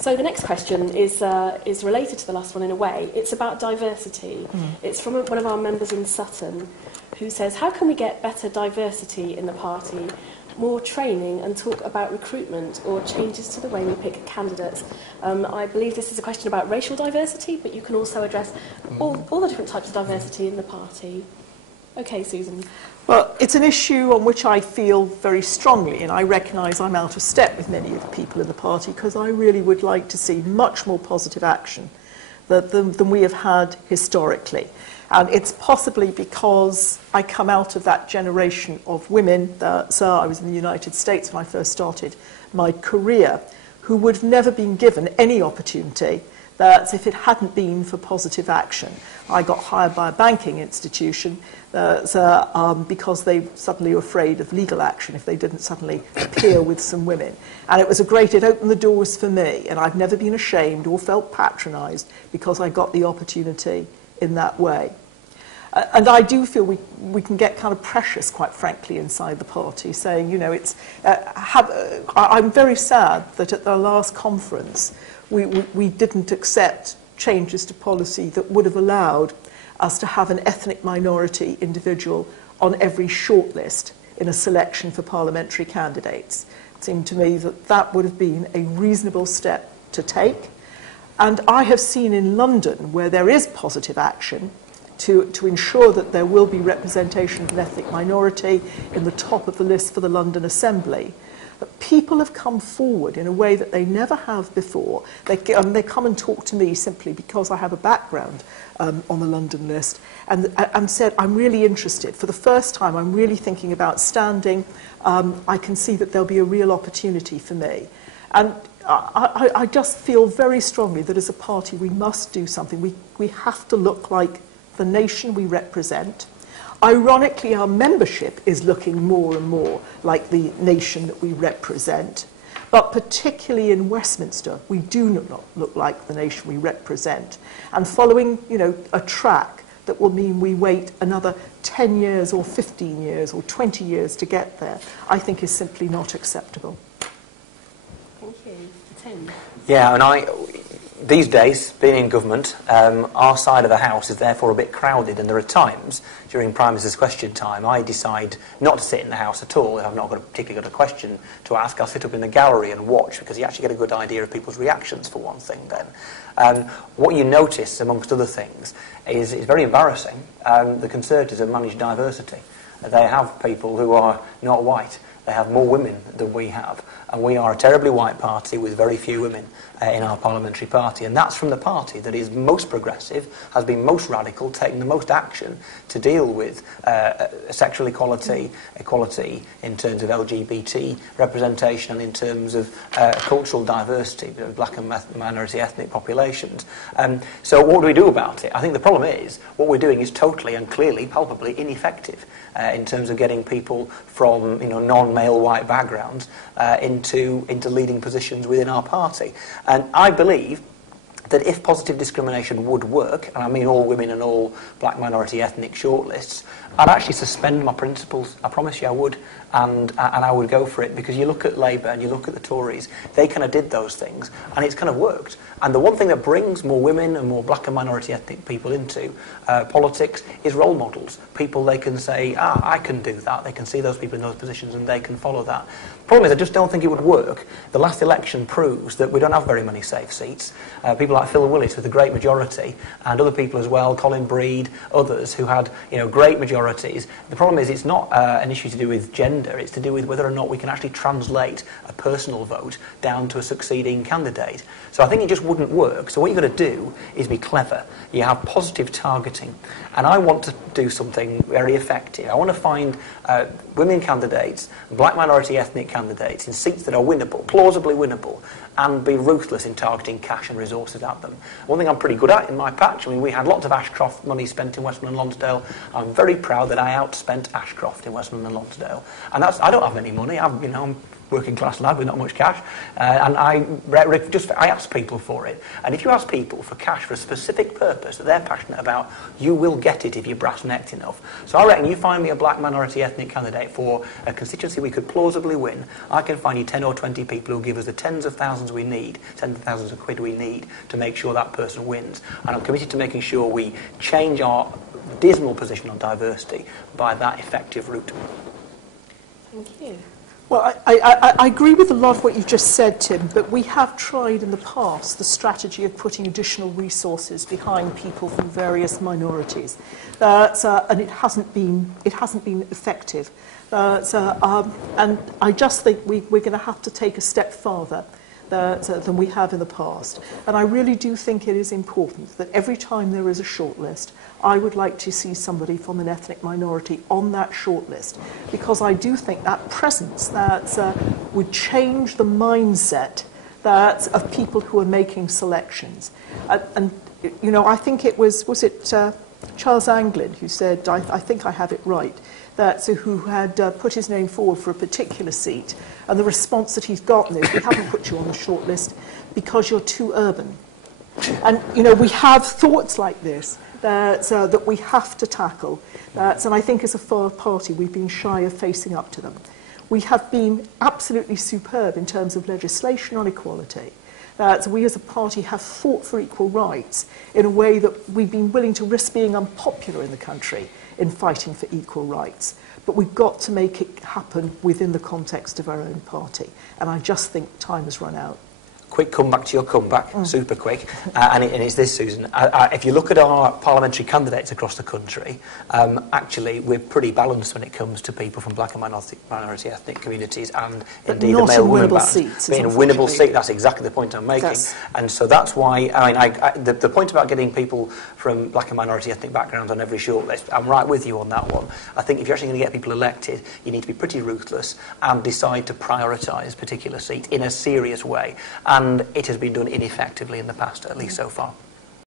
So the next question is related to the last one in a way. It's about diversity. It's from one of our members in Sutton, who says, how can we get better diversity in the party, more training, and talk about recruitment or changes to the way we pick candidates? I believe this is a question about racial diversity, but you can also address all the different types of diversity in the party. Okay, Susan. Well, it's an issue on which I feel very strongly, and I recognise I'm out of step with many of the people in the party, because I really would like to see much more positive action than we have had historically. And it's possibly because I come out of that generation of women that I was in the United States when I first started my career, who would have never been given any opportunity that if it hadn't been for positive action. I got hired by a banking institution because they suddenly were afraid of legal action if they didn't suddenly appear with some women. And it opened the doors for me, and I've never been ashamed or felt patronised because I got the opportunity in that way. And I do feel we can get kind of precious, quite frankly, inside the party, saying, you know, I'm very sad that at the last conference we didn't accept changes to policy that would have allowed us to have an ethnic minority individual on every shortlist in a selection for parliamentary candidates. It seemed to me that that would have been a reasonable step to take. And I have seen in London, where there is positive action, to ensure that there will be representation of an ethnic minority in the top of the list for the London Assembly. But people have come forward in a way that they never have before. They come and talk to me simply because I have a background on the London list and said, I'm really interested. For the first time, I'm really thinking about standing. I can see that there'll be a real opportunity for me. And I just feel very strongly that as a party we must do something. We have to look like the nation we represent. Ironically, our membership is looking more and more like the nation that we represent. But particularly in Westminster, we do not look like the nation we represent. And following, you know, a track that will mean we wait another 10 years or 15 years or 20 years to get there, I think is simply not acceptable. Thank you. Tim. Yeah, and these days, being in government, our side of the House is therefore a bit crowded, and there are times during Prime Minister's question time I decide not to sit in the House at all if I've not particularly got a question to ask. I'll sit up in the gallery and watch, because you actually get a good idea of people's reactions for one thing then. What you notice, amongst other things, is it's very embarrassing. The Conservatives have managed diversity. They have people who are not white. They have more women than we have. And we are a terribly white party with very few women in our parliamentary party. And that's from the party that is most progressive, has been most radical, taken the most action to deal with sexual equality, equality in terms of LGBT representation, and in terms of cultural diversity, black and minority ethnic populations. So what do we do about it? I think the problem is what we're doing is totally and clearly, palpably ineffective in terms of getting people from non-male white backgrounds into leading positions within our party. And I believe that if positive discrimination would work, and I mean all women and all black minority ethnic shortlists, I'd actually suspend my principles. I promise you I would. And I would go for it, because you look at Labour and you look at the Tories, they kind of did those things, and it's kind of worked. And the one thing that brings more women and more black and minority ethnic people into politics is role models. People they can say, I can do that. They can see those people in those positions and they can follow that. The problem is I just don't think it would work. The last election proves that we don't have very many safe seats. People like Phil Willis with a great majority, and other people as well, Colin Breed, others who had great majorities. The problem is it's not an issue to do with gender. It's to do with whether or not we can actually translate a personal vote down to a succeeding candidate. So I think it just wouldn't work. So what you've got to do is be clever. You have positive targeting. And I want to do something very effective. I want to find women candidates, black minority ethnic candidates in seats that are winnable, plausibly winnable, and be ruthless in targeting cash and resources at them. One thing I'm pretty good at in my patch, we had lots of Ashcroft money spent in Westmoreland and Lonsdale. I'm very proud that I outspent Ashcroft in Westmoreland and Lonsdale. And I don't have any money. I'm working class lad with not much cash, and I ask people for it. And if you ask people for cash for a specific purpose that they're passionate about, you will get it if you're brass-necked enough. So I reckon you find me a black minority ethnic candidate for a constituency we could plausibly win, I can find you 10 or 20 people who give us the tens of thousands we need, tens of thousands of quid we need to make sure that person wins. And I'm committed to making sure we change our dismal position on diversity by that effective route. Thank you. Well, I agree with a lot of what you've just said, Tim, but we have tried in the past the strategy of putting additional resources behind people from various minorities, and it hasn't been effective. And I just think we're going to have to take a step farther than we have in the past. And I really do think it is important that every time there is a shortlist, I would like to see somebody from an ethnic minority on that shortlist, because I do think that presence would change the mindset of people who are making selections. And you know, I think it was Charles Anglin who said, I think I have it right, who had put his name forward for a particular seat, and the response that he's gotten is, we haven't put you on the shortlist because you're too urban. And you know, we have thoughts like this that we have to tackle, and I think as a far party we've been shy of facing up to them. We have been absolutely superb in terms of legislation on equality. So we as a party have fought for equal rights in a way that we've been willing to risk being unpopular in the country in fighting for equal rights. But we've got to make it happen within the context of our own party. And I just think time has run out. Quick comeback to your comeback, super quick, and it's this, Susan. If you look at our parliamentary candidates across the country, actually we're pretty balanced when it comes to people from black and minority ethnic communities, and but indeed the male-woman balance. Seats, being a winnable seat, that's exactly the point I'm making. Yes. And so that's why, I mean, the point about getting people from black and minority ethnic backgrounds on every shortlist, I'm right with you on that one. I think if you're actually going to get people elected, you need to be pretty ruthless and decide to prioritise a particular seat in a serious way. And it has been done ineffectively in the past, at least so far.